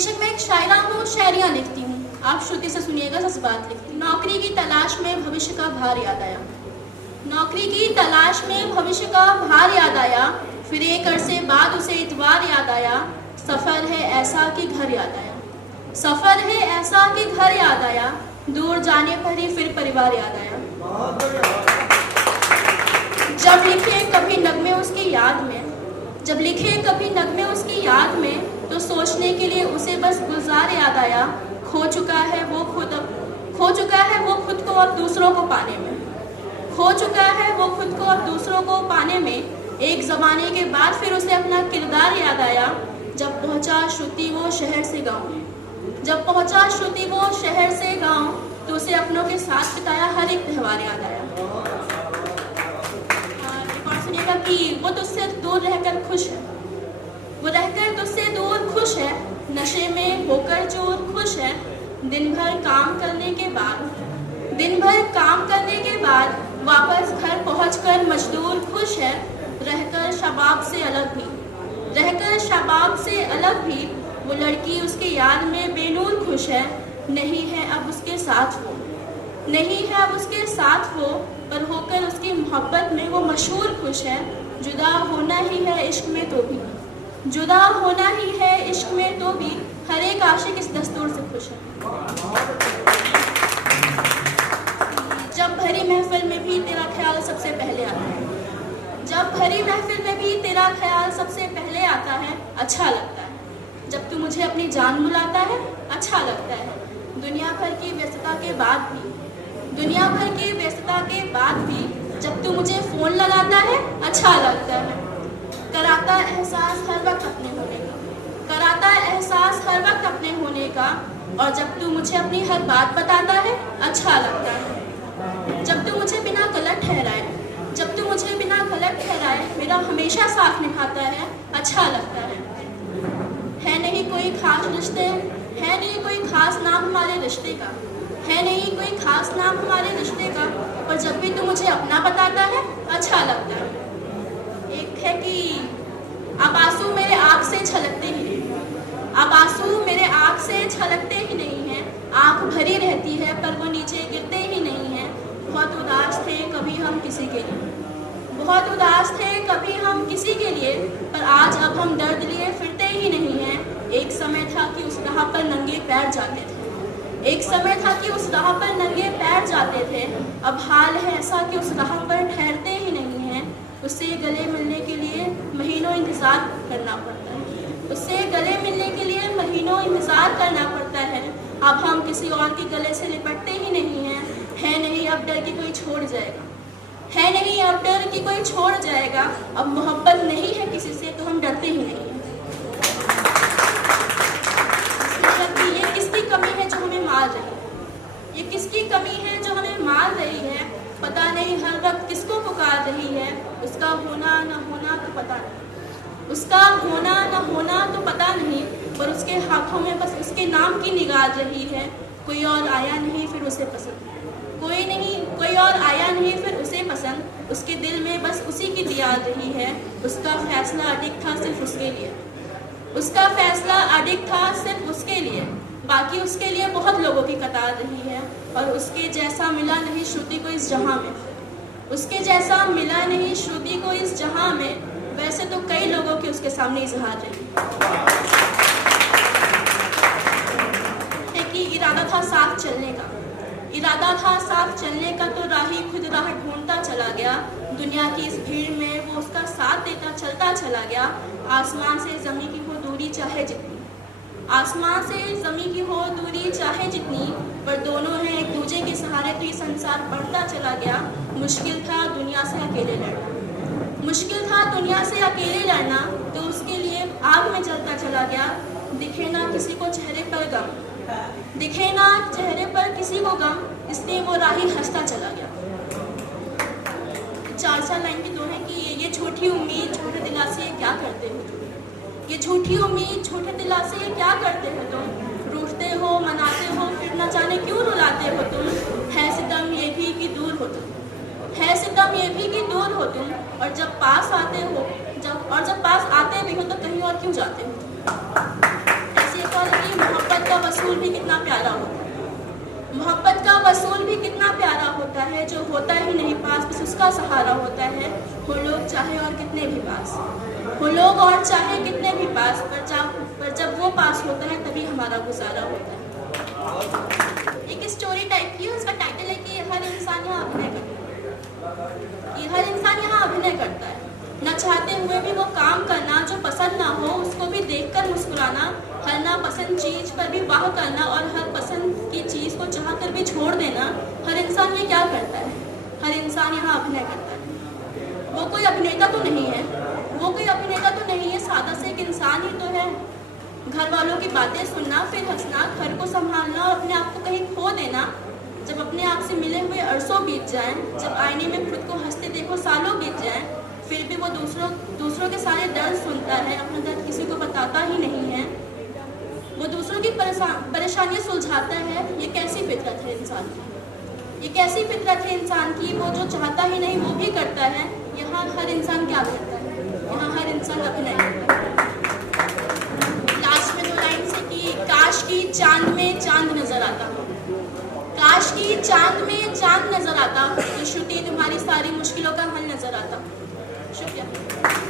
बेशक मैं एक शायरा हूँ, शायरियाँ लिखती हूँ, आप श्रुति से सुनिएगा, जज्बात लिखती हूँ। नौकरी की तलाश में भविष्य का भार याद आया, नौकरी की तलाश में भविष्य का भार याद आया, फिर एक अरसे बाद उसे इतवार याद आया, सफ़र है ऐसा कि घर याद आया, सफ़र है ऐसा कि घर याद आया, दूर जाने पर ही फिर परिवार याद आया। जब लिखे कभी नगमे उसकी याद में, जब लिखे कभी नगमे उसकी याद में, तो सोचने के लिए उसे बस गुलजार याद आया। खो चुका है वो खुद को अब दूसरों को पाने में, खो चुका है वो खुद को अब दूसरों को पाने में। एक ज़माने के बाद फिर उसे अपना किरदार याद आया, जब पहुंचा श्रुति वो शहर से गाँव, जब पहुंचा श्रुति वो शहर से गाँव, तो उसे अपनों के साथ बिताया हर एक त्यौहार याद आया। और सुनिएगा कि वो तुझसे दूर रहकर खुश है, वो रहकर तुझसे दूर खुश है, नशे में होकर चूर खुश है, दिन भर काम करने के बाद वापस घर पहुंचकर मजदूर खुश है, रहकर शबाब से अलग भी वो लड़की उसके याद में बेनूर खुश है। नहीं है अब उसके साथ वो, पर होकर उसकी मोहब्बत में वो मशहूर खुश है। जुदा होना ही है इश्क में तो भी हर एक आशिक इस दस्तूर से खुश है। जब भरी महफिल में भी तेरा ख्याल सबसे पहले आता है, जब भरी महफिल में भी तेरा ख्याल सबसे पहले आता है, अच्छा लगता है। जब तू मुझे अपनी जान बुलाता है, अच्छा लगता है। दुनिया भर की व्यस्तता के बाद भी जब तू मुझे फ़ोन लगाता है, अच्छा लगता है। कराता एहसास हर वक्त अपने होने का, और जब तू मुझे अपनी हर बात बताता है, अच्छा लगता है। जब तू मुझे बिना गलत ठहराए मेरा हमेशा साथ निभाता है, अच्छा लगता है। है नहीं कोई खास नाम हमारे रिश्ते का, पर जब भी तू मुझे अपना बताता है, अच्छा लगता है। एक है कि अब आंसू मेरे आँख से छलकते ही नहीं हैं, आँख भरी रहती है पर वो नीचे गिरते ही नहीं हैं। बहुत उदास थे कभी हम किसी के लिए, पर आज अब हम दर्द लिए फिरते ही नहीं हैं। एक समय था कि उस राह पर नंगे पैर जाते थे, अब हाल है ऐसा कि उस राह पर ठहरते ही नहीं हैं। उससे गले मिलने के लिए महीनों इंतज़ार करना पड़ता है। अब हम किसी और के गले से लिपटते ही नहीं हैं। है नहीं अब डर कि कोई छोड़ जाएगा, अब मोहब्बत नहीं है किसी से तो हम डरते ही नहीं हैं। ये किसकी कमी है जो हमें मार रही है, पता नहीं हर वक्त किसको पुकार रही है। उसका होना न होना तो पता नहीं, पर उसके हाथों में बस उसके नाम की निगाह रही है। कोई और आया नहीं फिर उसे पसंद, उसके दिल में बस उसी की दिया रही है। उसका फैसला अडिग था सिर्फ उसके लिए, बाकी उसके लिए बहुत लोगों की कतार रही है। और उसके जैसा मिला नहीं श्रुति को इस जहां में, वैसे तो कई लोगों की उसके सामने इजहार रही है कि इरादा था साथ चलने का, तो राही खुद राह ढूंढता चला गया। दुनिया की इस भीड़ में वो उसका साथ देता चलता चला गया। आसमान से ज़मीं की हो दूरी चाहे जितनी, पर दोनों हैं एक दूजे के सहारे, तो ये संसार बढ़ता चला गया। मुश्किल था दुनिया से लड़ना, तो उसके लिए आग में जलता चला गया। दिखे ना चेहरे पर किसी को गम, इसलिए वो राही हंसता चला गया। 4 लाइन की तो है कि ये झूठी उम्मीद छोटे दिलासे क्या करते हो तुम, रूठते हो मनाते हो फिर न जाने क्यों रुलाते हो तुम। है सितम ये भी कि दूर हो तुम, और जब पास आते भी हो तो कहीं और क्यों जाते हो। ऐसी एक और वसूल भी कितना प्यारा होता है। मोहब्बत का वसूल भी कितना प्यारा होता है, जो होता ही नहीं पास बस उसका सहारा होता है। हो लोग चाहे और कितने भी पास, हो लोग और चाहे कितने भी पास, पर जब वो पास होता है तभी हमारा गुजारा होता है। एक स्टोरी टाइप की है, उसका टाइटल है कि हर इंसान यहाँ अभिनय करता है, कि हर इंसान यहाँ अभिनय करता है। न चाहते हुए भी वो काम करना जो पसंद ना हो उसको भी देखकर मुस्कुराना, हर नापसंद चीज पर भी वाह करना और हर पसंद की चीज को चाह कर भी छोड़ देना। हर इंसान ये क्या करता है? हर इंसान यहाँ अभिनय करता है। वो कोई अभिनेता तो नहीं है, वो कोई अभिनेता तो नहीं है, सादा से एक इंसान ही तो है। घर वालों की बातें सुनना, फिर हंसना, घर को संभालना और अपने आप को कहीं खो देना। जब अपने आप से मिले हुए अरसों बीत जाएं, जब आईने में खुद को हंसते देखो सालों बीत जाएं, फिर भी वो दूसरों के सारे दर्द सुनता है, अपना दर्द किसी को बताता ही नहीं है। वो दूसरों की परेशानियां सुलझाता है। ये कैसी फितरत है इंसान की, ये कैसी फितरत है इंसान की, वो जो चाहता ही नहीं वो भी करता है। यहाँ हर इंसान क्या करता है? यहाँ हर इंसान अभिनय करता है। लास्ट में 2 लाइन से कि काश की चांद में चांद नजर आता, काश की चांद में चांद नजर आता, तो श्रुति तुम्हारी सारी मुश्किलों का हल नजर आता। शुक्रिया।